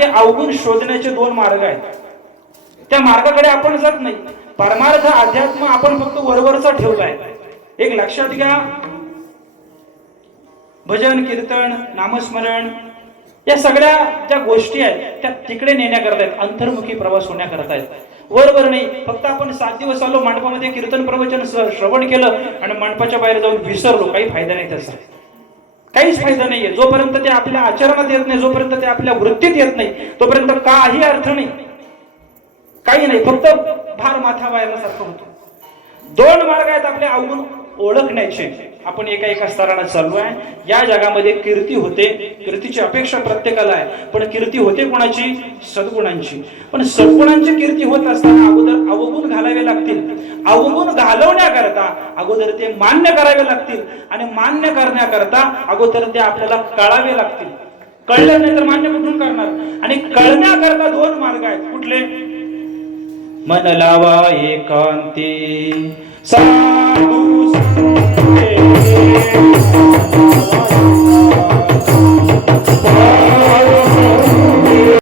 ते अवगुण शोधण्याचे दोन मार्ग आहेत. त्या मार्गाकडे आपण जात नाही. परमार्थ अध्यात्म आपण फक्त वरवरचा ठेवलाय एक लक्षात घ्या. भजन कीर्तन नामस्मरण या सगळ्या ज्या गोष्टी आहेत त्या तिकडे नेण्याकरता आहेत. अंतर्मुखी प्रवास होण्याकरता आहेत. वरवर नाही. फक्त आपण सात दिवस आलो मंडपामध्ये कीर्तन प्रवचन श्रवण केलं आणि मंडपाच्या बाहेर जाऊन विसरलो. काही फायदा नाही त्याचा. काहीच फायदा नाहीये. जोपर्यंत ते आपल्या आचरणात येत नाही जोपर्यंत ते आपल्या वृत्तीत येत नाही तोपर्यंत काही अर्थ नाही. काही नाही फक्त भार माथा वायरल्यासारखं होतो. दोन मार्ग आहेत आपले अवगुण ओळखण्याचे. आपण एका एका स्तराने चाललो आहे या जगामध्ये कीर्ती होते कीर्तीची अपेक्षा प्रत्येकाला आहे. पण कीर्ती होते कोणाची? सद्गुणांची. पण सद्गुणांची कीर्ती होत असताना अगोदर अवगुण घालावे अवगुण घालवण्याकरता अगोदर ते मान्य करावे लागतील आणि मान्य करण्याकरता अगोदर ते आपल्याला कळावे लागतील. कळलं नाही तर मान्य कुठून करणार? आणि कळण्याकरता दोन मार्ग आहेत. कुठले? मन लावा एकांती.